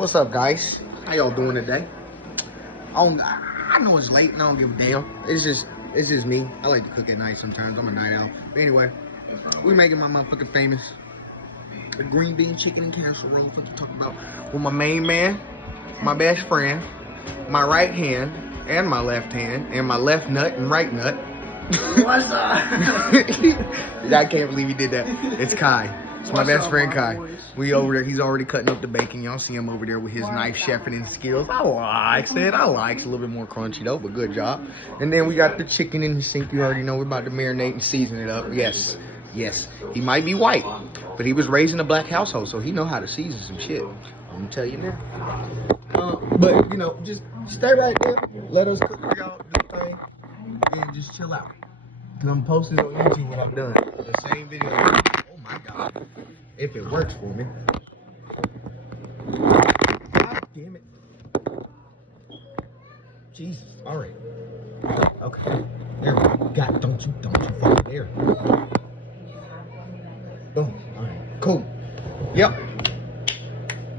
What's up, guys? How y'all doing today? I know it's late and I don't give a damn. It's just me. I like to cook at night sometimes. I'm a night owl. But anyway, we making my motherfucking famous the green bean chicken and casserole. What you talking about? With my main man, my best friend, my right hand and my left hand, and my left nut and right nut. What's up? I can't believe he did that. It's Kai. It's my best friend Kai. Boys? We over there. He's already cutting up the bacon. Y'all see him over there with his knife chefing and skills. I likes it. I likes it. A little bit more crunchy though, but good job. And then we got the chicken in the sink. You already know we're about to marinate and season it up. Yes. He might be white, but he was raised in a black household, so he know how to season some shit. I'm gonna tell you now. But you know, just stay right there. Let us cook for y'all, do the thing, and just chill out. Cause I'm posting on YouTube when I'm done. The same video. Oh my god. If it works for me. God damn it. Jesus. Alright. Okay. There we go. God, don't you fucking there. Boom. Alright. Cool. Yep.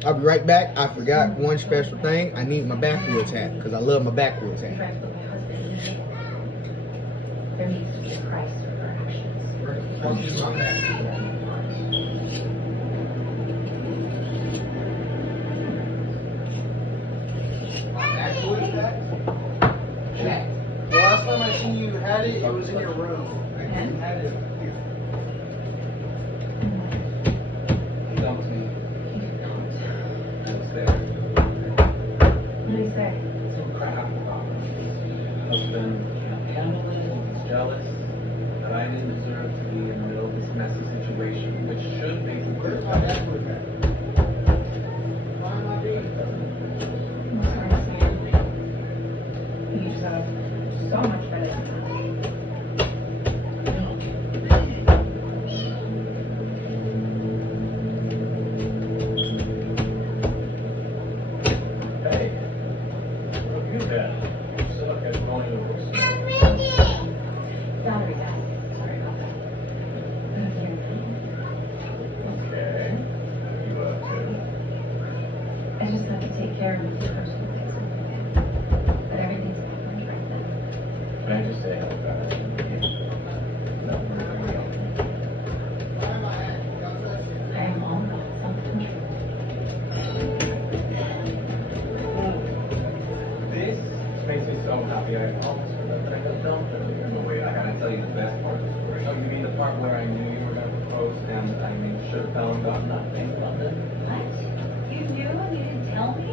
I'll be right back. I forgot one special thing. I need my backwoods hat because I love my backwoods hat. There needs to be a price for our actions. The last time I seen you had it, it was in your room. I had it. What do you say? Husband can't handle it, he's jealous, that I didn't deserve to be in the middle of this messy situation, which should make it Where's worse. my backwoods hat? Why am I being? I'm sorry, Sam. You deserve so much better than that. Hey, what have you been? You still look at going to the bookstore. Valerie died. Sorry about that. Okay. You too? I just have to take care of a few personal things. But everything's back on track now. Can I just say how bad? No, we're not. I am all about self-control. This makes me so happy. I almost forgot that I got dumped earlier. No, wait, I gotta tell you the best part of the story. Oh, you mean the part where I knew you were gonna propose and I should have found out nothing in London? What? You knew and you didn't tell me?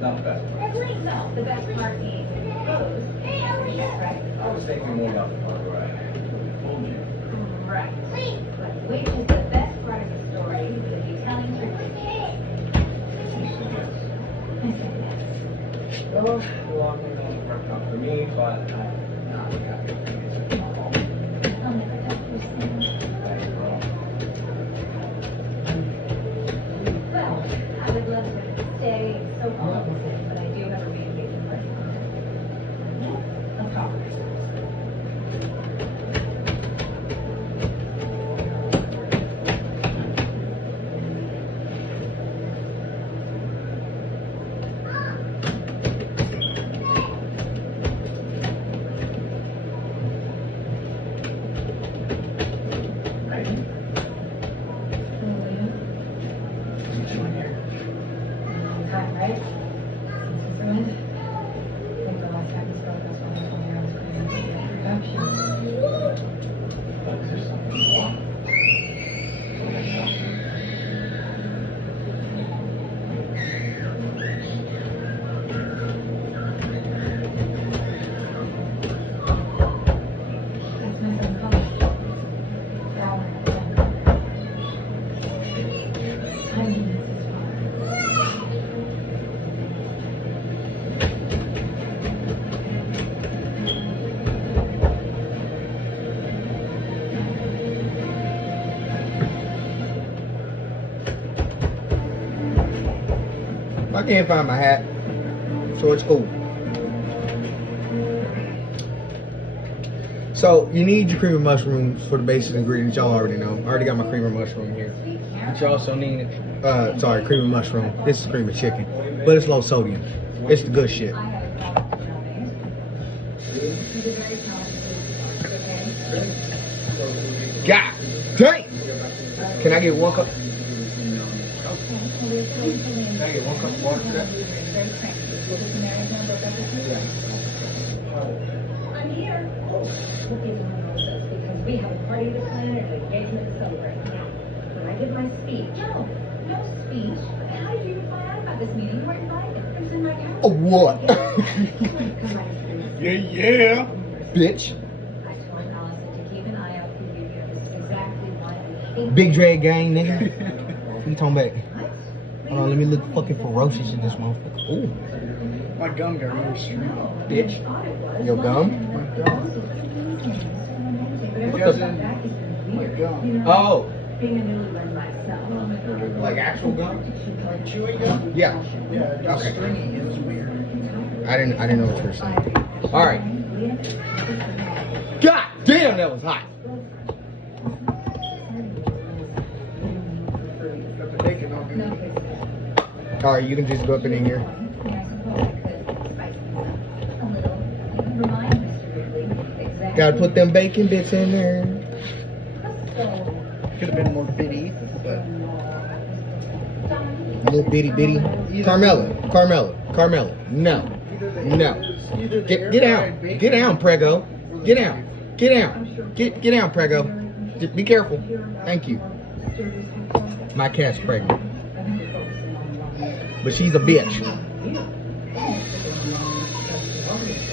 Not the best part. Really? No, the best part being proposed. Right? I was thinking more about the part where I told you. Right. But which is the best part of the story? Because you telling truth. You said yes. I said yes. Well, walking doesn't work out for me, but I'm not happy with things. I'll never tell you Sam. Thanks, girl. Well, I would love to stay so long with it, but I do have a re-engagement party on Monday. Of course. Right? What are you doing here? Time, right? Since it's ruined. I think the last time we spoke was when I told you I was going to do the introduction. But is there something wrong? Something else? That's my son Colin. Valerie. Simon is his father. I can't find my hat, so it's cool. So you need your cream of mushrooms for the basic ingredients. Y'all already know. I already got my cream of mushroom here. But you also need Sorry, cream of mushroom. This is cream of chicken, but it's low sodium. It's the good shit. God dang! Can I get one cup? Can I get one cup of water for that? I'm here. We'll give one of those because we have a party to plan and an engagement to celebrate. Now, when I give my speech, no speech. How did you find out about this meeting? You weren't invited. It was in my calendar. Oh, what? Yeah. Bitch. I told Allison to keep an eye out for you. This is exactly why I hate Big drag gang, nigga. What you talking about? What? Hold on, let me look fucking ferocious in this motherfucker. Ooh, My gum got really straight. bitch. Your gum? My gum. But Because everything back has been weird. gum. You know, Oh, being a newlywed myself. like actual gum? Like chewing gum? Yeah. Yeah, it's Okay. stringy. It was weird. I didn't know what you were saying. All right. God damn, that was hot. Got the bacon on good. All right, you can just go up in here. Gotta put them bacon bits in there. Could have been more bitty, but Little bitty bitty. Carmela. No. Get down. Get down, Prego. Get down. Get down, Prego. Just be careful. Thank you. My cat's pregnant. But she's a bitch.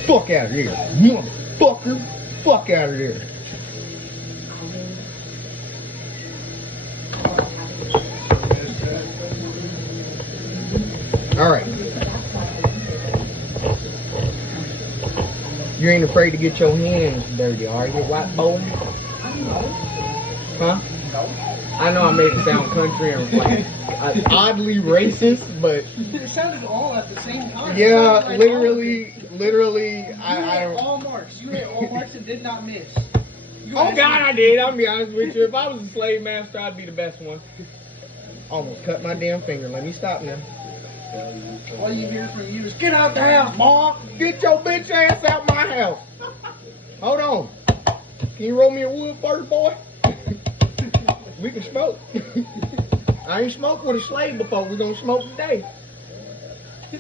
Fuck out of here. Motherfucker. Fuck out of here. Alright. You ain't afraid to get your hands dirty, are you, white boy? Huh? I know I made it sound country and like oddly racist, but it sounded all at the same time. yeah, It sounded like literally, you I hit don't. all marks. You hit all marks and did not miss. You Oh actually- God, I did. I'll be honest with you. If I was a slave master, I'd be the best one. Almost cut my damn finger. Let me stop now. All you hear from you is get out the house, Ma, get your bitch ass out my house. Hold on. Can you roll me a wood first, boy? We can smoke. I ain't smoked with a slave before. We gonna smoke today. You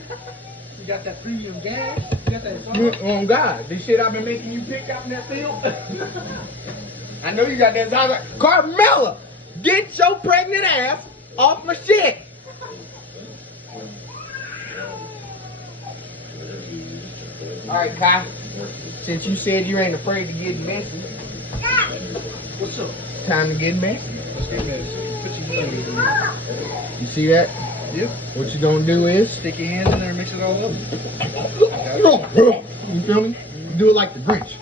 got that premium gas. You got that. Oh God, this shit I've been making you pick up in that field. I know you got that sauce. Carmela, get your pregnant ass off my shit. All right, Kai. Since you said you ain't afraid to get messy, What's up? time to get messy. Let's get this. Put your hand in there. You see that? Yep. What you gonna do is, Stick your hand in there and mix it all up. you feel me? Do it like the Grinch.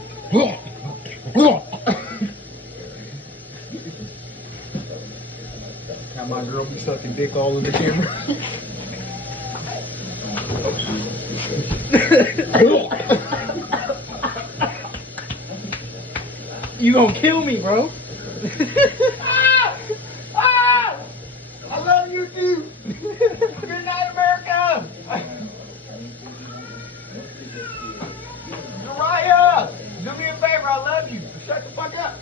Have my girl be sucking dick all in the camera. You gonna kill me, bro? I love you too. Good night, America. Uriah, do me a favor. I love you. Shut the fuck up.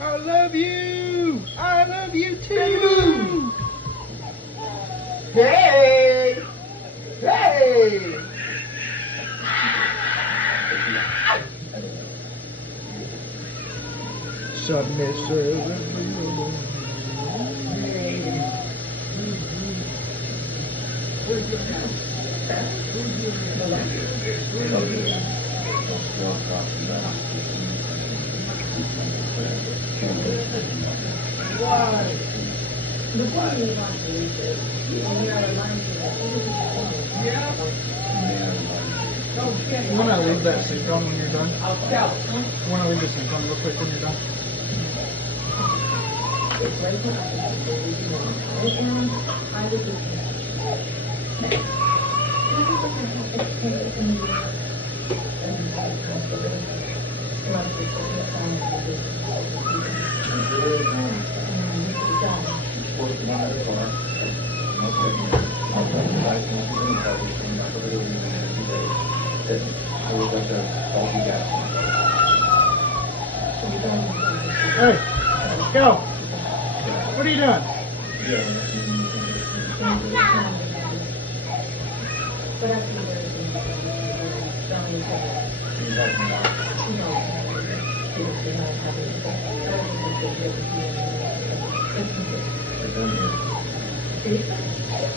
I love you. I love you too. Hey. Hey. You wanna leave that sink on when you're done? You wanna leave the sink on real quick when you're done? asking if you can tell me, and I literally mean it 2 days. It was like a bulky gas. Hey, let's go. What are you doing?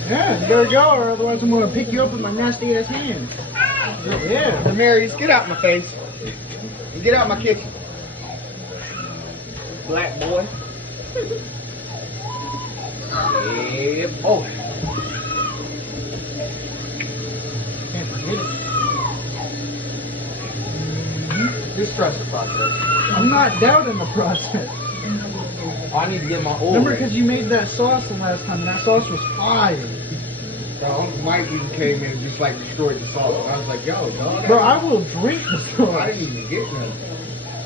Yeah, you gotta go, or otherwise I'm gonna pick you up with my nasty ass hands. Yeah. Demarius, get out my face. Get out my kitchen. Black boy. Yeah, boy. Can't forget it. Just trust the process. I'm not doubting the process. I need to get my oil. Remember, ready. because you made that sauce the last time, and that sauce was fire. Uncle Mike even came in and just like destroyed the sauce. And I was like, yo, dog. Bro, I will drink the I sauce. didn't even get none.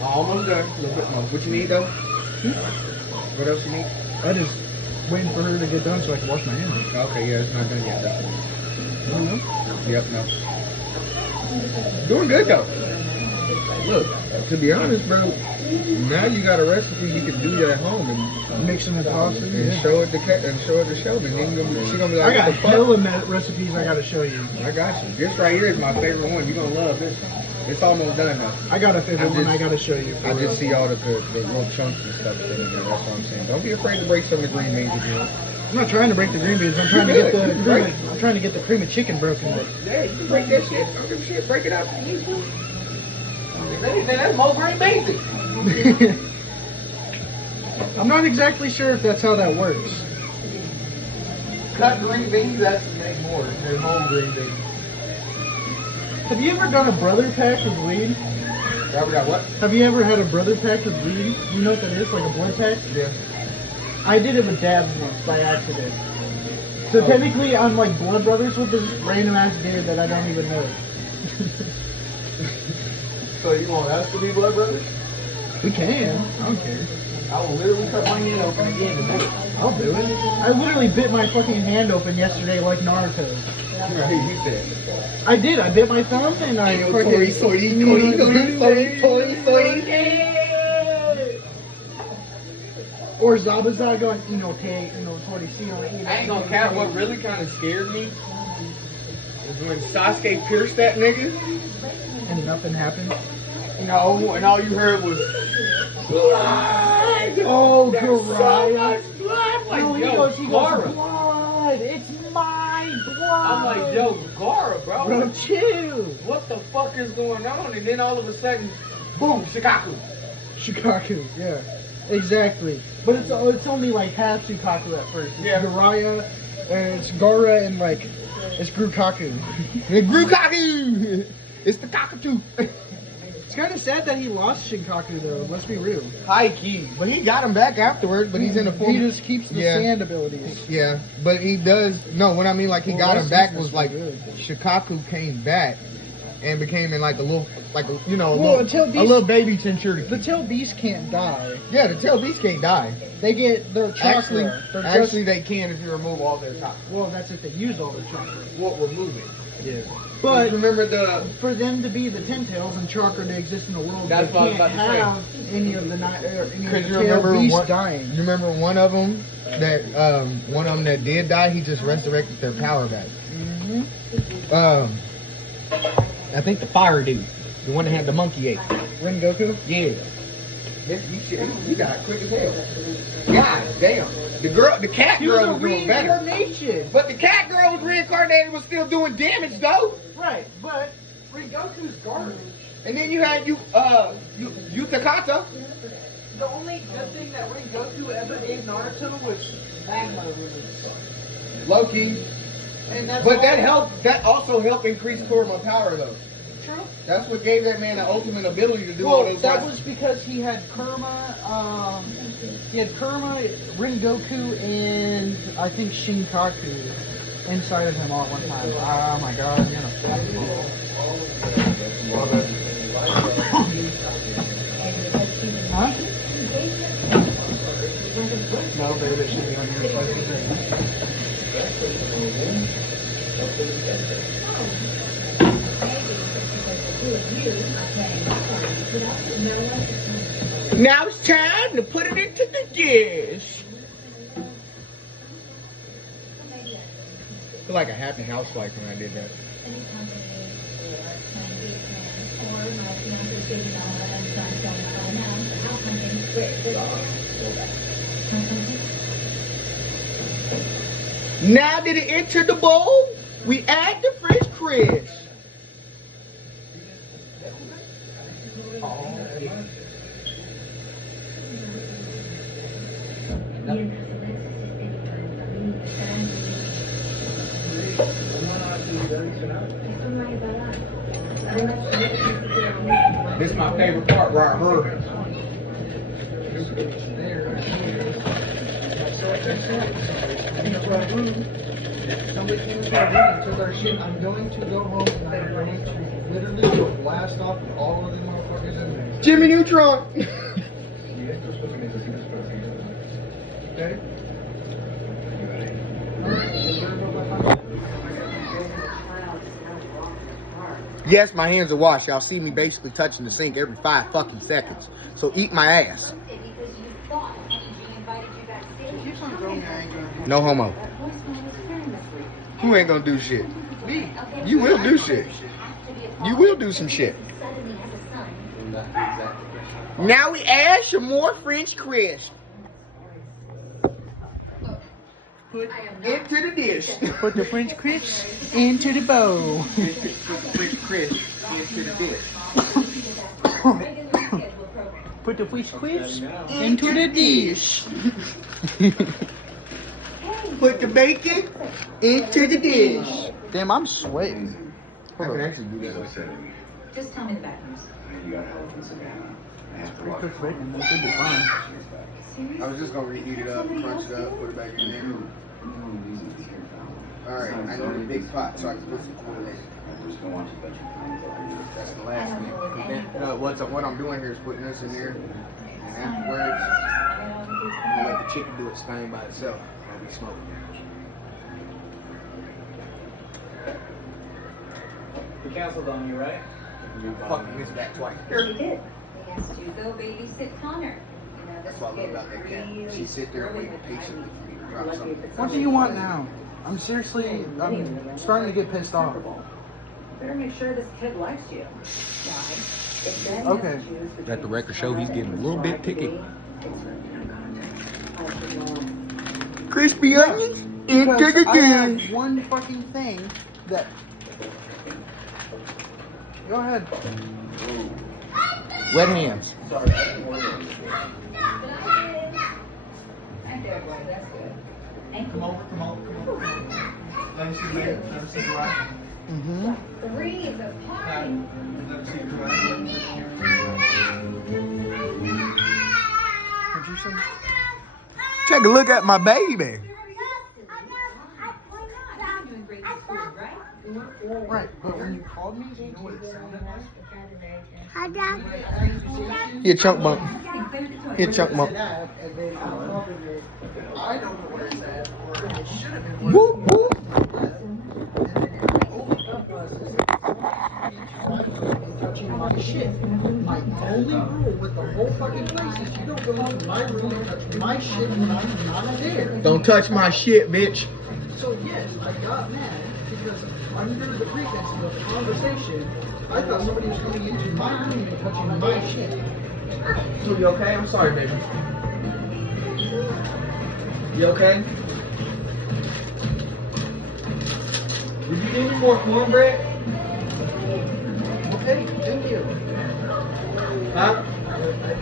Almost done. A little bit more. What you need though? What else you need? I just waiting for her to get done so I can wash my hands. Okay, yeah, it's not done yet. Though. I don't know. Yep, no. Doing good though. Look, to be honest, bro, now you got a recipe you can do that at home and Mixing it pasta. Yeah. show it to Shelby. And then she gonna be like, I got what the fuck? hella recipes I gotta show you. I got you. This right here is my favorite one. You're gonna love this one. It's almost done now. I got a favorite I one just- I gotta show you. I just see all the little chunks and stuff in there. That's what I'm saying. Don't be afraid to break some of the green beans if you want. I'm not trying to break the green beans. I'm trying to You get good. the You cream. right. I'm trying to get the cream of chicken broken. But Yeah, you can break that shit. Don't give a shit. Break it up. That's more green beans. I'm not exactly sure if that's how that works. Cut green beans, that's to make more. They're whole green beans. Have you ever done a brother pack with weed? Ever got what? Have you ever had a brother pack with weed? You know what that is? Like a blood pack? Yeah. I did it with Dad once by accident. So Oh. technically I'm like blood brothers with this random ass dude that I don't even know. So you want us to be blood brothers? We can. I don't care. I will literally cut my hand open again to do it. I'll do it. I literally bit my fucking hand open yesterday like Naruto. Right, you said. I did. I bit my thumb and I fucking... Or Zabuza going, Tori, see on I ain't gonna count. What really kind of scared me is when Sasuke pierced that nigga. And nothing happened. No, and all you heard was blood. Oh, There's so Jiraiya. much blood. Like, No, he yo, goes, Gara. blood. It's my blood. I'm like, yo, Gara, bro. Bro, chill. What the fuck is going on? And then all of a sudden, boom, Shikaku. Shikaku, yeah. Exactly. But it's only like half Shikaku at first. It's Yeah. Jiraiya, and it's Gara, and like, it's Grukaku. Grukaku. It's the cockatoo. It's kind of sad that he lost Shinkaku though, let's be real. High key. But he got him back afterwards, but he's in the form. He just keeps the Yeah. sand abilities. Yeah, but he does. No, what I mean, like he Well, got him that's- back was that's like good. Shikaku came back and became in like a little, a Well, until little, these- a little baby Centurion. The tail beast can't die. Yeah, the tail beast can't die. They get their chakra. They're Actually, they can if you remove all their chakra. well, that's if they use all their chakra. What remove it? Yeah. But remember the for them to be the Ten Tails and chakra to exist in the world, That's they what I was can't about to say. have any of the Because you tail remember beast one, dying. You remember one of them that did die. He just resurrected their power back. Mm-hmm. I think the fire dude, the one that had the monkey ape. Rengoku. Yeah. You got it quick as hell. God damn. The cat He was girl a was doing better. reincarnation. But the cat girl was reincarnated, was still doing damage though. Right, but Rengoku's garbage. And then you had Yutakata. The only good thing that Rengoku ever gave Naruto was magma release. Loki. And that's But all- that also helped increase Kurama power though. True. That's what gave that man the ultimate ability to do all Well, those that guys. was because he had Kurama, Rengoku, and I think Shinkaku inside of him all at one time. Oh my god, I'm gonna Huh? No, babe, it should be on your side. Now it's time to put it into the dish. I feel like a happy housewife when I did that. Now that it entered the bowl, we add the French crisp. This is my favorite part right here. Somebody came to our room and took our shit. I'm going to go home and I'm going to literally go blast off all of them motherfuckers in there. Jimmy Neutron. Okay? Yes, my hands are washed. Y'all see me basically touching the sink every 5 fucking seconds. So eat my ass. No homo. Who ain't gonna do shit? Me. You will do shit. You will do some shit. Now we add some more French crisp. Put into the dish. Put the French crisp into the bowl. French crisp into the dish. Put the French crisp into the dish. Put the bacon into the dish. Damn, I'm sweating. I can actually do that. Just tell me the bad news. You gotta help me, Savannah. I have to watch. Cooked bacon, that should be fine. I was just gonna reheat it up, crunch it up, put it back in there. Alright, I need a big pot so I can put some food in it. Just don't want you to bet your time. That's the last thing. 'Cause then, what I'm doing here is putting this in there, and afterwards, I'm gonna let the chicken do its thing by itself. I'll be smoking. We canceled on you, right? Fucking this back twice. She did. They asked you to go babysit Connor. You know, That's what I love about that cat. She sit there and wait patiently for me to drop something. What do you want now? I'm seriously, I'm starting to get pissed off. Better make sure this kid likes you. Why? Okay. Let the record show he's getting a little bit picky. Crispy onions into Because the I dish. have one fucking thing that. Go ahead. Wet hands. I'm good, boy. That's good. Thank Come you. over, come over, come over. Let me see the let me see the right. Mm-hmm. Three is a party. Let me see the right. Would you say? Take a look at my baby. Why not? You're doing great in school, right? Right, but when you called me, you know what it sounded like? Here, chunk bump. Getting clear to toy. Here, chunk bump. And then I don't know what it said, or it should have been. Whoop, whoop. Touching my shit. My only rule with the whole fucking place is you don't go into my room and touch my shit when I'm not there. Don't touch my shit, bitch. So yes, I got mad because under the pretense of a conversation, I thought somebody was coming into my room and touching my shit. You okay? I'm sorry, baby. You okay? Did you need any more cornbread? Okay, thank you. Huh?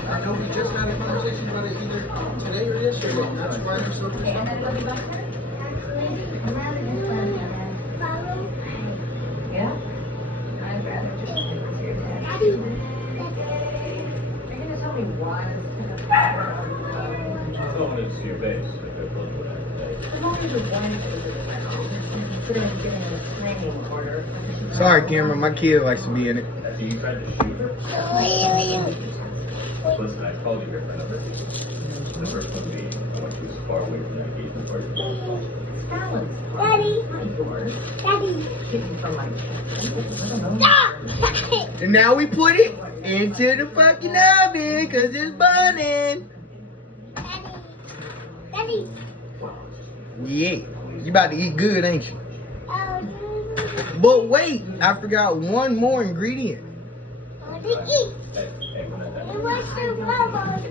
I know we just had a conversation about it either today or yesterday. That's why I'm so Hey, and then what about her? Yeah? I'd rather just stick with your dad. You're gonna tell me why this is gonna Tell them it's your base. As long as you're wanting to visit my home, consider getting a restraining order. Sorry, Cameron. My kid likes to be in it. You tried to shoot her? Listen, I called you here for another reason. The first one being, I want you as far away from that engagement party. Talent. Daddy. Not yours. Daddy. Hidden from my Stop! And now we put it into the fucking oven because it's burning. Daddy. Yeah. You about to eat good, ain't you? Oh, But wait, I forgot one more ingredient. I want to eat. Hey, when that It was the bubbles.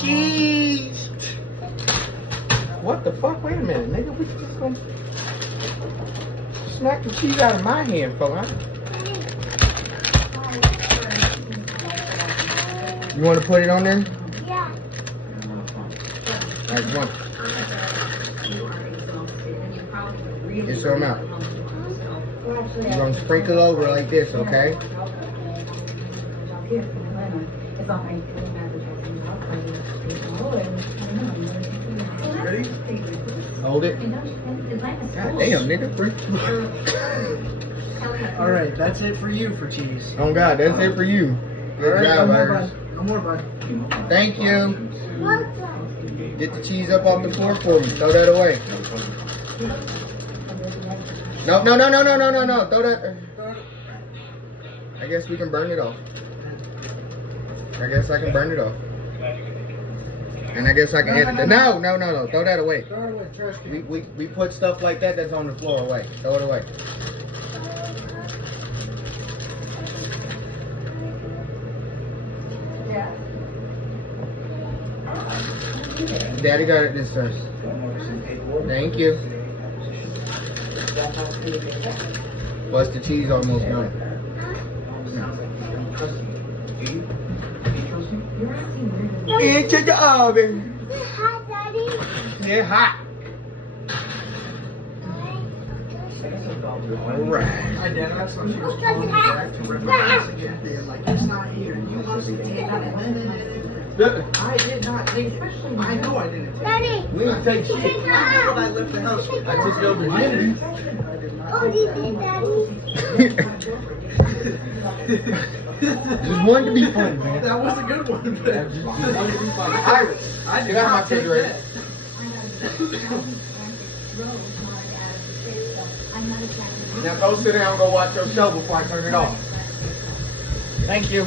Cheese. What the fuck? Wait a minute, nigga. We just gonna smack the cheese out of my hand, fella. You want to put it on there? Yeah. Like one. Get some out. You're gonna sprinkle over like this, okay? Ready? Hold it. God damn, nigga. All right, that's it for you for cheese. Oh God, that's it for you. All Good right, job, no more, Iris. bud. No more, bud. Thank you. What's Get the cheese up off the floor for me. Throw that away. No. Throw that. I guess we can burn it off. I guess I can burn it off. And I guess I can edit it. No. Throw that away. Throw it away, trash can. We put stuff like that that's on the floor away. Throw it away. Daddy got it this time. Thank you. Plus the cheese almost done. Into the oven. hot, Daddy? Yeah, hot. Alright. Hi, Dad. I saw you What's the hat? to reference again. They're like, it's not here. You must have taken it. I did not take it. I know I didn't take it. Daddy. We didn't take shit. Take the I know when I hat. left the house. I took your virginity. I did not Oh, take you that. did, Daddy. Just wanted to be funny, man. That was a good one. But Just wanted to be funny. Iris, I did get out of my not take refrigerator. Now go sit down and go watch your show before I turn it off. Thank you.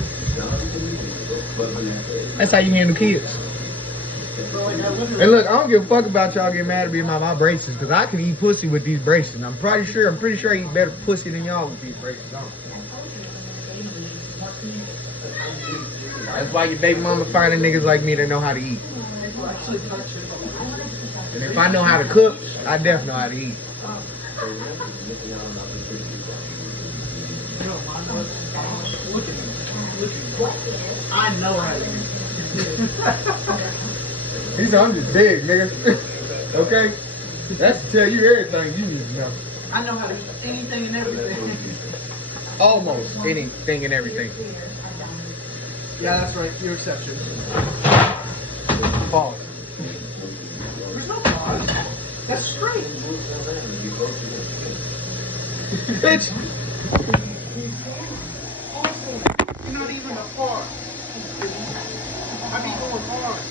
That's how you handle kids. And look, I don't give a fuck about y'all getting mad at me about my braces, because I can eat pussy with these braces. I'm pretty sure I eat better pussy than y'all with these braces on. That's why your baby mama finding niggas like me that know how to eat. And if I know how to cook, I definitely know how to eat. Look at me. I know how to eat. He said, I'm just big, nigga. Okay? That's to tell you everything you need to know. I know how to eat anything and everything. Almost anything and everything. Yeah, that's right. Your exception. Pause. There's no pause. That's straight. Bitch. You're not even a pause. I be going hard.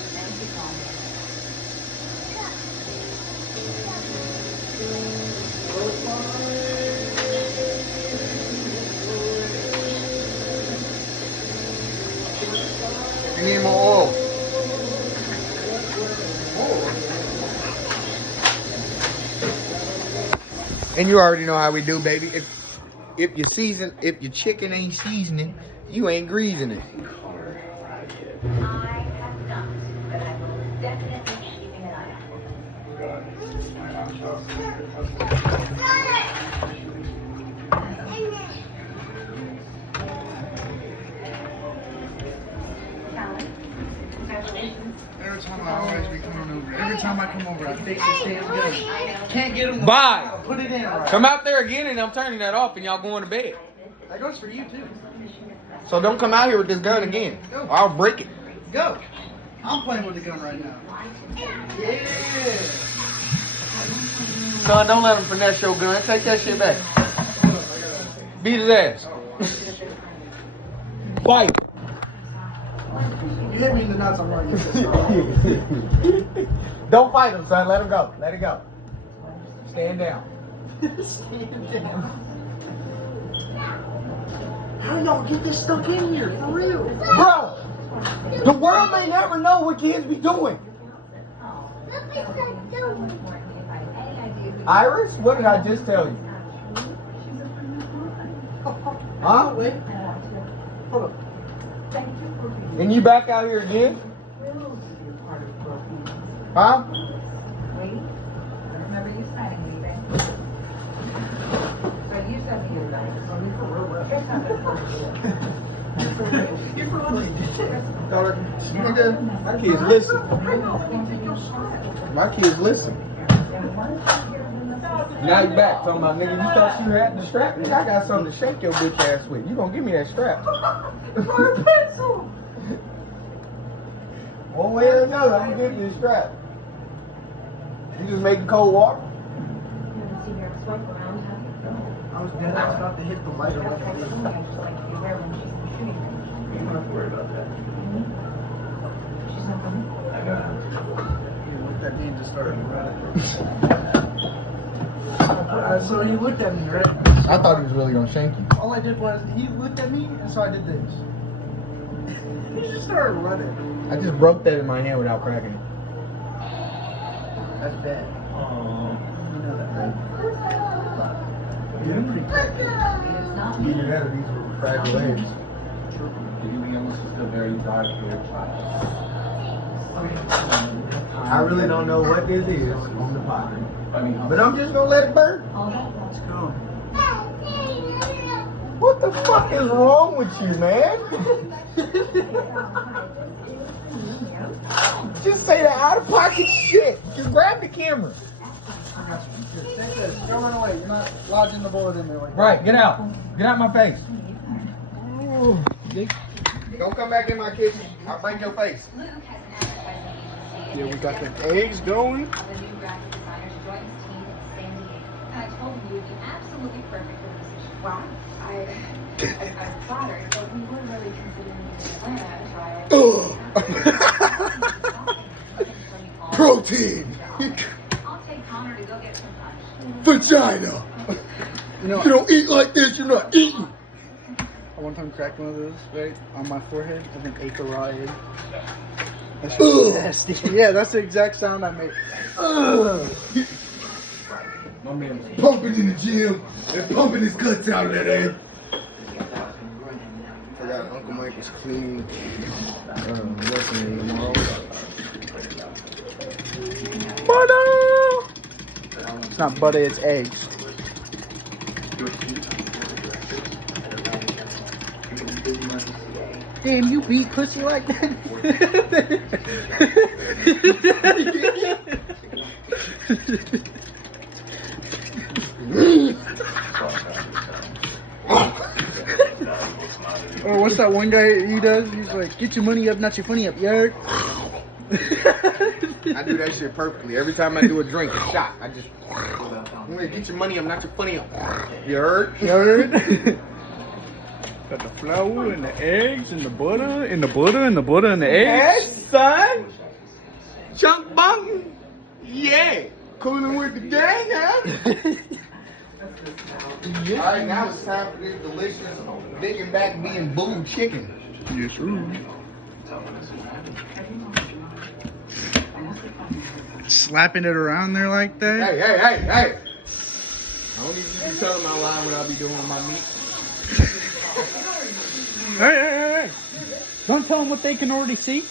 I need more oil. And you already know how we do, baby. If your chicken ain't seasoning, you ain't greasing it. I have not, but I will definitely keep an eye on it. Alan, congratulations. Every time I always be coming over. Every time I come over, I fix this damn gun. Can't get them. Bye. Put it in right. Come out there again and I'm turning that off and y'all going to bed. That goes for you too. So don't come out here with this gun again. Or I'll break it. Go. I'm playing with the gun right now. Yeah. Son, don't let him finesse your gun. Take that shit back. Beat his ass. Fight. You hit me in the nuts, I'm gonna get this off. Don't fight him, son. Let him go. Let it go. Stand down. Stand down. How do y'all get this stuff in here? For real? Bro, the world may never know what kids be doing. Look at that door. Iris, what did I just tell you? Huh? Wait. Hold up. And you back out here again? Huh? Remember you signing me, right? So you said you were right. You're for real. Daughter, you need to. My kids listen. My kids listen. Now you back talking about, nigga, you thought you had the strap? Nigga, I got something to shake your bitch ass with. You gonna give me that strap? For a pencil. One way or another, I'm gonna give you the strap. You just making cold water? I was dead. I was about to hit the light or whatever. You don't have to worry about that. I got it. Looked at me and just started running. So he looked at me, right? I thought he was really gonna shank you. All I did was he looked at me, and so I did this. He just started running. I just broke that in my hand without cracking it. That's bad. You know that, right? You're pretty Either that or these were fragile eggs. To be honest, it's a very dark hair child. I really don't know what this is on the pot. I mean, But I'm just gonna let it burn. Let's go. What the fuck is wrong with you, man? Just say that out of pocket shit. Just grab the camera. Take this. Don't run away. You're not lodging the bullet in there like that. Right, get out. Get out my face. Don't come back in my kitchen. I'll break your face. Yeah, we got the eggs going. The new graphic designer to join his team in San Diego. And I told him you would be absolutely perfect for the position. Wow. I'm flattered, but we were really considering Atlanta. Protein. I'll take Connor to go get some lunch. Vagina. You know, You don't eat like this, you're not eating. I one time cracked one of those, right, on my forehead, and then ate the raw egg. That's Ugh. nasty. Yeah, that's the exact sound I made. Ugh. my man. Pumping in the gym and pumping his guts out of that egg. Forgot Uncle Mike was cleaning, working tomorrow. Butter! It's not butter, it's eggs. Damn, you beat pussy like that? Or what's that one guy he does? He's like, get your money up, not your funny up, yard. I do that shit perfectly. Every time I do a drink, a shot, I just I'm gonna get your money up, not your funny up. You heard? You heard? Got the flour and the eggs and the butter and the butter and the butter and the eggs. Yes, son. Chunk bung. Yeah. Coming with the gang, huh? All right, now it's time for this delicious big and back being boom chicken. Yes, sir. Slapping it around there like that. Hey. I don't need you to be telling my line what I'll be doing with my meat. Hey. Don't tell them what they can already see.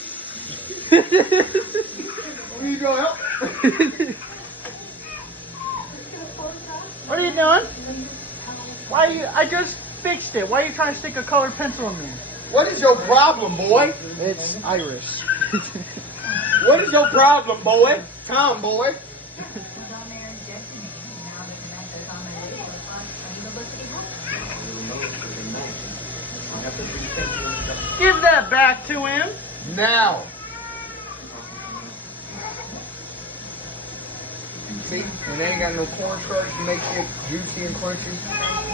Where you going help? What are you doing? Why are you? I just fixed it. Why are you trying to stick a colored pencil in there? What is your problem, boy? It's Iris. What is your problem, boy? Tom, boy. Give that back to him. Now. See, when they ain't got no corn starch to make shit juicy and crunchy,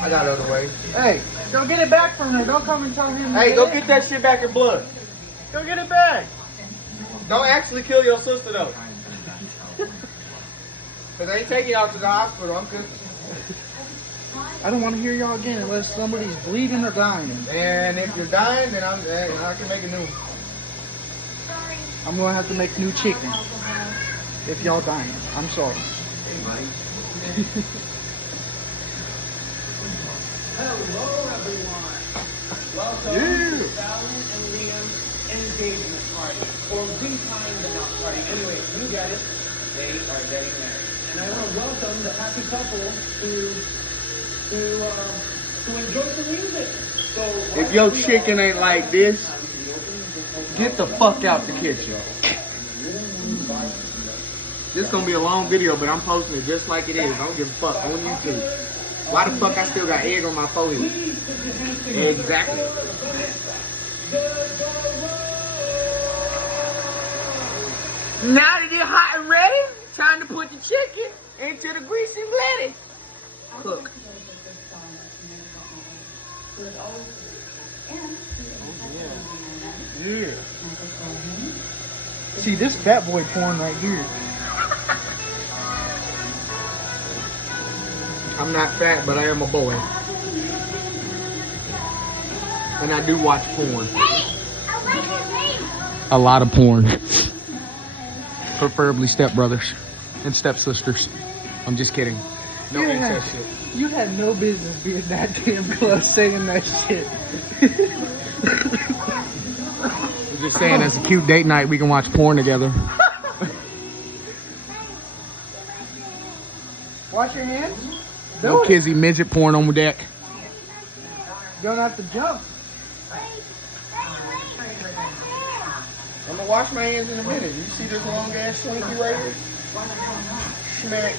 I got other ways. Hey, go get it back from her. Don't come and tell him. Hey, go get that shit back in blood. Go get it back. Don't actually kill your sister though. Cause they ain't taking y'all to the hospital. I'm good. I don't want to hear y'all again unless somebody's bleeding or dying. And if you're dying, then I can make a new. I'm gonna have to make new chicken. If y'all dying, I'm sorry. Hello, everyone. Welcome Yeah. to Fallon and Liam's engagement party, or retying the knot party. Anyway, you get it. They are getting married, and I want to welcome the happy couple to enjoy some music. So If your chicken ain't like this, get the fuck out the kitchen. This is gonna be a long video, but I'm posting it just like it is. I don't give a fuck on YouTube. Why the fuck I still got egg on my forehead? Exactly. Now that you're hot and ready, time to put the chicken into the greasy lettuce. Cook. Yeah. See, this fat boy porn right here. I'm not fat, but I am a boy. And I do watch porn. A lot of porn. Preferably stepbrothers and stepsisters. I'm just kidding. No Yeah. incest shit. You had no business being that damn close saying that shit. I'm just saying, as a cute date night, we can watch porn together. Wash your hands. No Do it. kizzy midget porn on deck. Don't have to jump. I'm gonna wash my hands in a minute. You see this long ass Twinkie right here? Smack.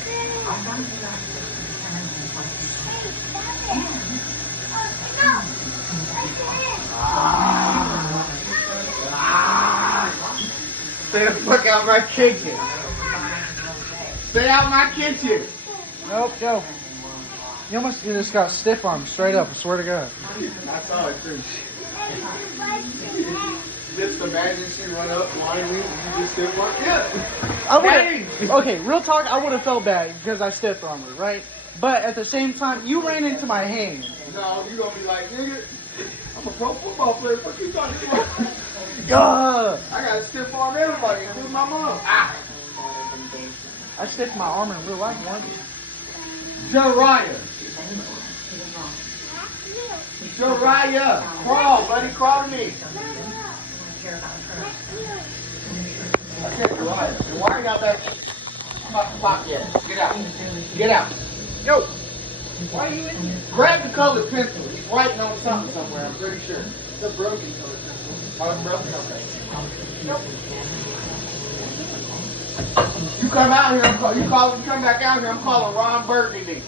Stay the fuck out my kitchen. Stay out my kitchen. Nope, go. You almost just got stiff arms straight up, I swear to God. I saw it too. Just imagine she run up behind me and you just sit like, yeah. I would okay, real talk, I would have felt bad because I stiff armed her, right? But at the same time, you ran into my hand. No, you gonna be like, nigga, I'm a pro football player. What you talking about? Ugh. I got to stiff arm everybody, including my mom. Ah. I stiffed my arm in real life once. Jariah. Jariah. Crawl, buddy, crawl to me. I said Jariah. Jariah got that fucking pop yet. Get out. Get out. Yo. Why are you in here? Grab the colored pencil. He's writing on something somewhere, I'm pretty sure. It's a broken colored pencil. Oh, it's broken? Okay. Nope. You come out here, you come back out here, I'm calling Ron Burgundy.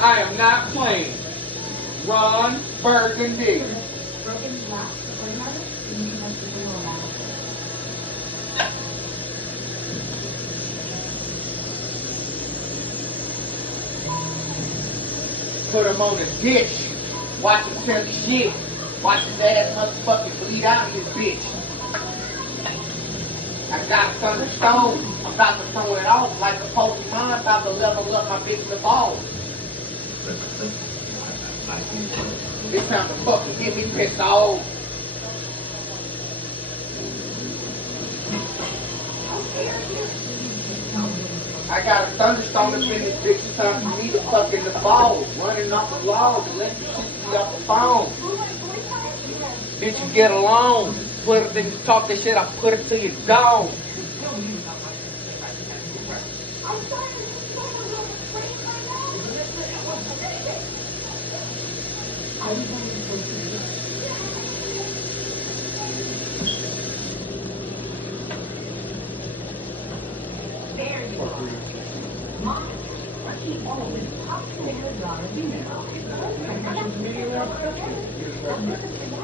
I am not playing. Ron Burgundy. Put him on the dish. Watch him tell the shit. Watch his ass motherfucking bleed out in this bitch. I got a thunderstone. I'm about to throw it off like a Pokemon. About to level up my bitch the ball. It's time to fucking get me pissed off. I got a thunderstorm up in this bitch. It's time for me to fucking the ball. Running off the log and let the shit be off the phone. Bitch, you get along. Put it, then you talk this shit, I put it till you're gone. Mom, I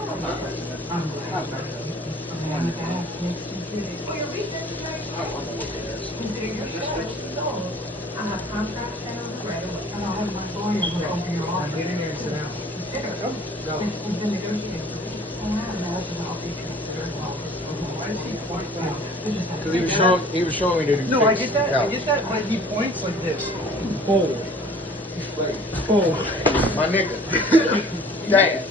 have contracts now right away. I have my lawyers to open your office. Get in there and sit down. Go. We've been negotiating for this. And I'll be considered why does he point down? Because he was showing me that he No, I fixed get that. it out. I get that, but he points like this. Bold. Like, bold. My nigga. Dad.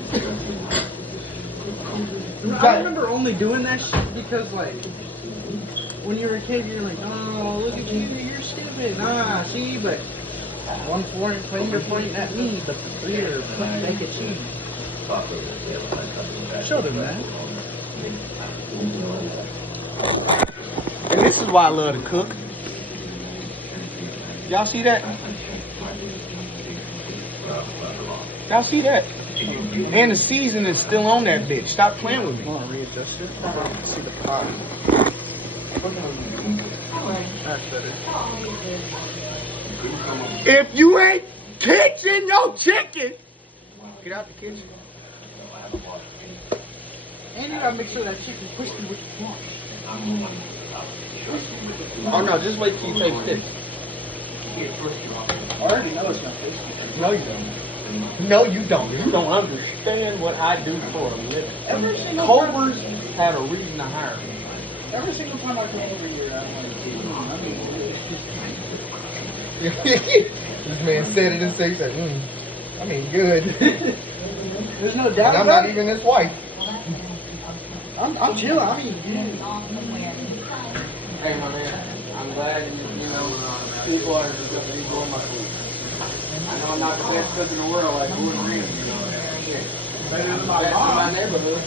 I remember only doing that shit because, like, when you were a kid, you're like, oh, look at you, you're stupid. Nah, see, but one finger pointing at me, the clear, make it cheese. Show them that. And this is why I love to cook. Y'all see that? Y'all see that? And the season is still on that bitch. Stop playing with You me. want to readjust it? See the pot. That's better. If you ain't teaching your chicken, get out the kitchen. And you gotta make sure that chicken crispy with the corn. Oh no, just wait till you taste this. I already know it's not tasty. No, you don't. No, you don't. You don't understand what I do for a living. Every single Culver's had a reason to hire me. Every single time I come over here, I'm like, This man said it and said, I mean, good. there's no And doubt I'm about not it. even his wife. I'm chilling. I mean, Hey, my man, I'm glad people are just going to enjoy my food. I know I'm not the best cook in the world, like Gordon Ramsay, shit. better than I'm my the best in my mom. neighborhood.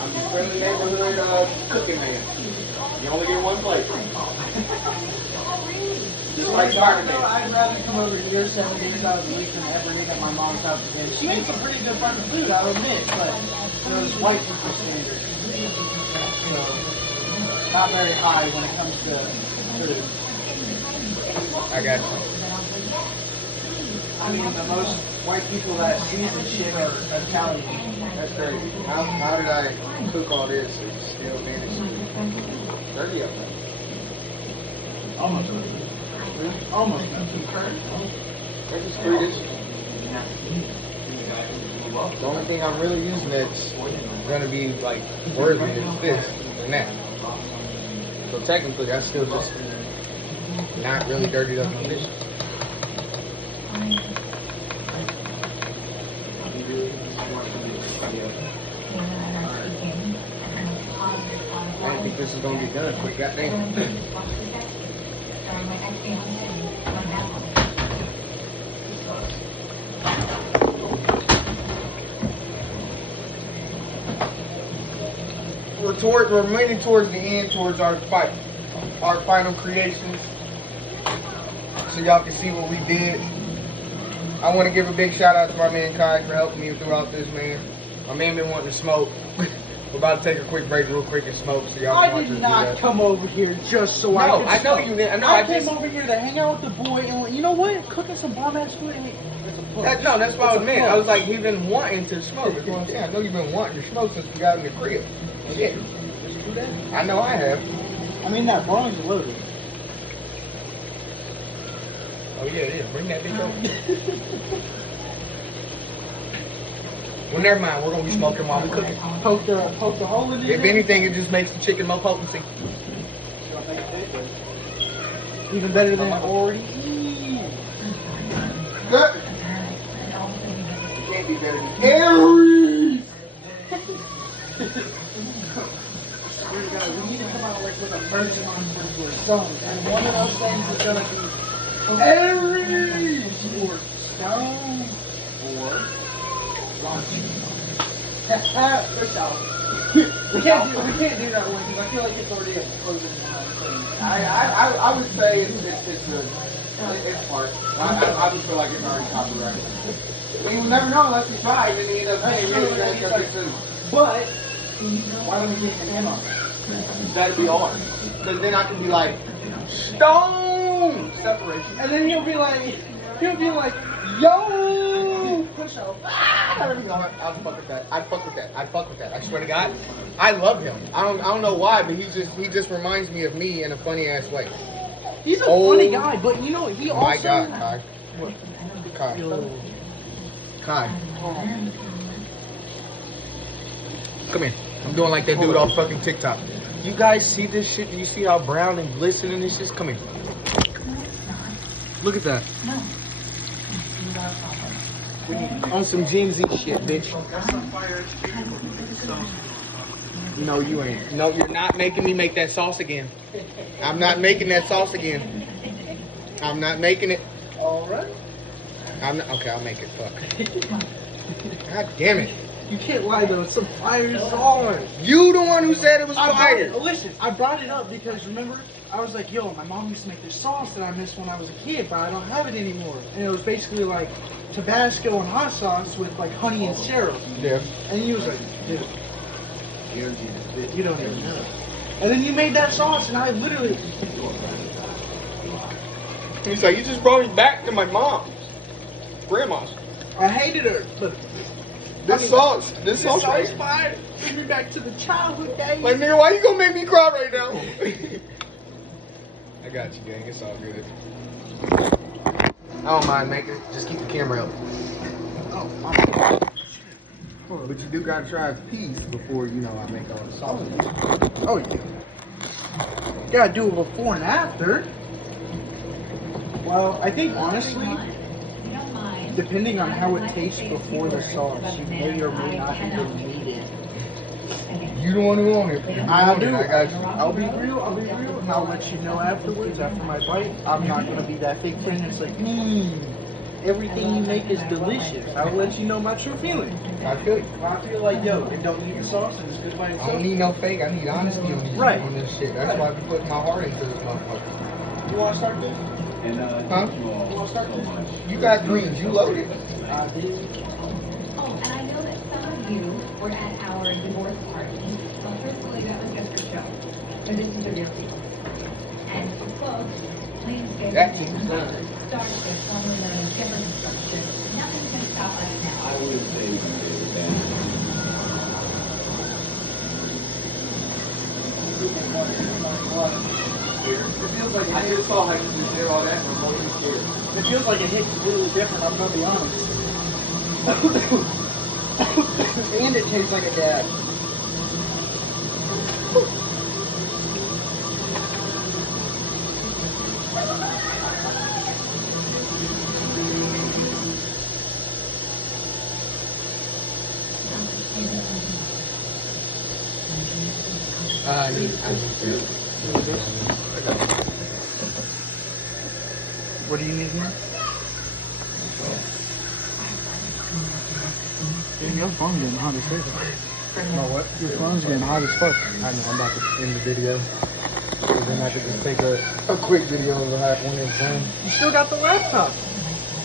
I'm the friendly neighborhood cooking man. You only get one plate. Just like Spider-Man. I'd rather come over here 7 days out of the week than ever eat at my mom's house again. She makes some pretty good fucking food, I'll admit, but those white people standards. So, not very high when it comes to food. I got you. I mean, the most white people that season shit are Italian. That's crazy. How did I cook all this and still manage to 30 of them? Almost. Almost. They're just 3 dishes. The only thing I'm really using that's gonna be like worthy is this and that. So technically that's still just not really dirty up my dishes. I didn't think this was gonna be done quick, goddamn. We're moving towards the end, towards our final creations, so y'all can see what we did. I want to give a big shout out to my man Kai for helping me throughout this, man. My man been wanting to smoke. We're about to take a quick break, real quick, and smoke, so y'all can I watch did us not do that. come over here just so I No, could I know smoke. you didn't. I came over here to hang out with the boy, and you know what? Cooking some bomb ass food. It's a push. No, that's what I It's was a meant. push. I was like, you've been wanting to smoke. That's what I'm saying. I know you've been wanting to smoke since we got in the crib. Shit. I know I have. I mean, that bong's loaded. Oh yeah. Bring that bitch over. Well, never mind. We're gonna be smoking while we cooking. Poke the hole in it. If anything, it just makes the chicken more potency. Even better than it already is. Good. It can't be better than Harry. We need to come out like with a mercy on for stones, and one of those things is gonna be Harry or stone or lunch. Push out. We can't do that one because I feel like it's already a closing thing. I would say it's good. It's part. I would feel like it's already copyrighted. I mean, you never know unless you try, and then you end up paying really good because it's food. But why don't we get him on? That'd be hard. Because then I can be like, stone separation. And then he'll be like, yo, push up. I'd fuck with that. I'd fuck with that. I'd fuck with that. I swear to God, I love him. I don't know why, but he just reminds me of me in a funny ass way. He's a funny guy, but you know, he also... My God, Kai. What? Kai. Yo. Kai. Come here. I'm doing like that dude off fucking TikTok. You guys see this shit? Do you see how brown and glistening this is? Come here. Look at that. On some Gen Z shit, bitch. No, you ain't. No, you're not making me make that sauce again. I'm not making that sauce again. I'm not making it. Alright. Okay, I'll make it. Fuck. God damn it. You can't lie though, it's some fire sauce. You the one who said it was fire. Listen, I brought it up because remember, I was like, yo, my mom used to make this sauce that I missed when I was a kid, but I don't have it anymore. And it was basically like Tabasco and hot sauce with like honey and syrup. Yeah. And he was like, dude, you don't even know. And then you made that sauce and I literally... He's like, you just brought me back to my mom's. Grandma's. I hated her, but... This sauce This right sauce here. fire. Bring me back to the childhood days. Like, nigga, why you gonna make me cry right now? I got you, gang. It's all good. I don't mind making it. Just keep the camera up. Oh, But you do gotta try a piece before, you know, I make all the sauce. oh yeah. Gotta do it before and after. Well, I think honestly, depending on how it tastes before the sauce, you may or may not even need it. You the one who own it. I'll do. I got you. I'll be real, and I'll let you know afterwards, after my bite. I'm not gonna be that big fan. It's like, everything you make is delicious. I'll let you know my true feeling. I feel you. I feel like, yo, it don't need the sauce, and it's good by I itself. don't need no fake. I need honesty on this, Right. on this shit. That's why I be putting my heart into this motherfucker. You wanna start this? Huh? You wanna start this? You got greens. You loaded. I did. Oh, and I know that some of you were at our divorce party. Well, truthfully, that was just for show. But this is the real deal. And folks, please get That's ready. it. Start with someone learning different instructions. Nothing can stop us now. I would say It feels like I just saw like you just did all that before you scared. it feels like it hits really different. I'm gonna be honest. And it tastes like a dad. I need What do you need here? Dude, your phone's getting hot as fuck. Oh, what? Your phone's getting hot as fuck. I know, I'm about to end the video. So then I could just take a quick video of when it's done. You still got the laptop.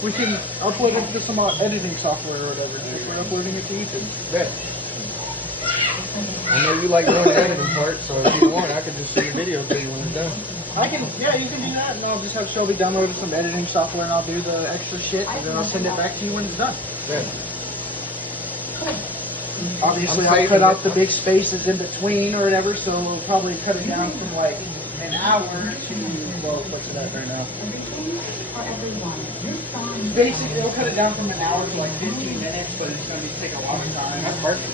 We can upload it to some editing software or whatever. If we're uploading it to YouTube. Bet. I know you like doing the editing part, so if you want, I could just shoot a video to you when it's done. I can, yeah, you can do that, and I'll just have Shelby download some editing software, and I'll do the extra shit, and then I'll send it back to you when it's done. Bet. Obviously, I'm I'll saving cut out it. the big spaces in between or whatever, so we'll probably cut it down from like an hour to, well, what's it at right now? Basically, we'll cut it down from an hour to like 15 minutes, but it's going to take a lot of time. That's perfect.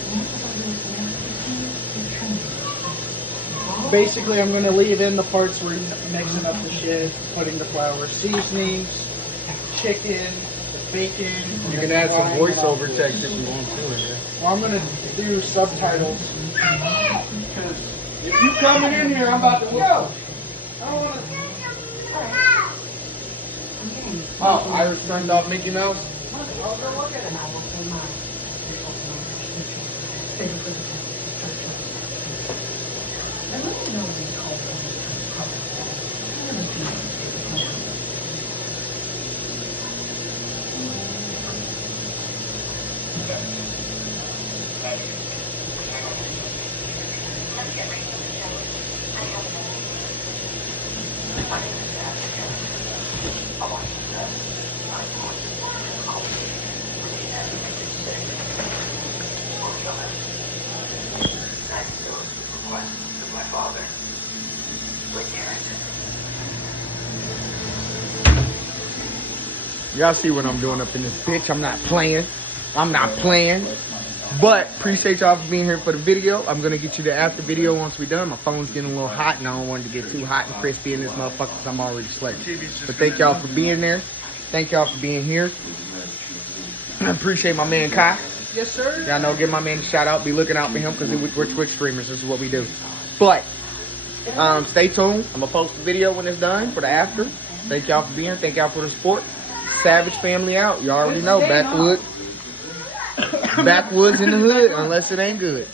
Basically, I'm going to leave in the parts where you're mixing up the shit, putting the flour, seasonings, chicken, bacon. You can add some voiceover text if you want to in there. Well, I'm going to do subtitles. If you coming in here, I'm about to whoop. I don't want to... Oh, Iris turned off Mickey Mouse? I'll go look at it. Y'all see what I'm doing up in this bitch. I'm not playing. I'm not playing. But appreciate y'all for being here for the video. I'm gonna get you the after video once we're done. My phone's getting a little hot and I don't want it to get too hot and crispy in this motherfucker because I'm already sweating. But thank y'all for being there. Thank y'all for being here. I appreciate my man Kai. Yes, sir. Y'all know, give my man a shout out. Be looking out for him because we're Twitch streamers. This is what we do. But stay tuned. I'm gonna post the video when it's done for the after. Thank y'all for being here. Thank y'all for the support. Savage family out. You already know. Backwoods in the hood unless it ain't good.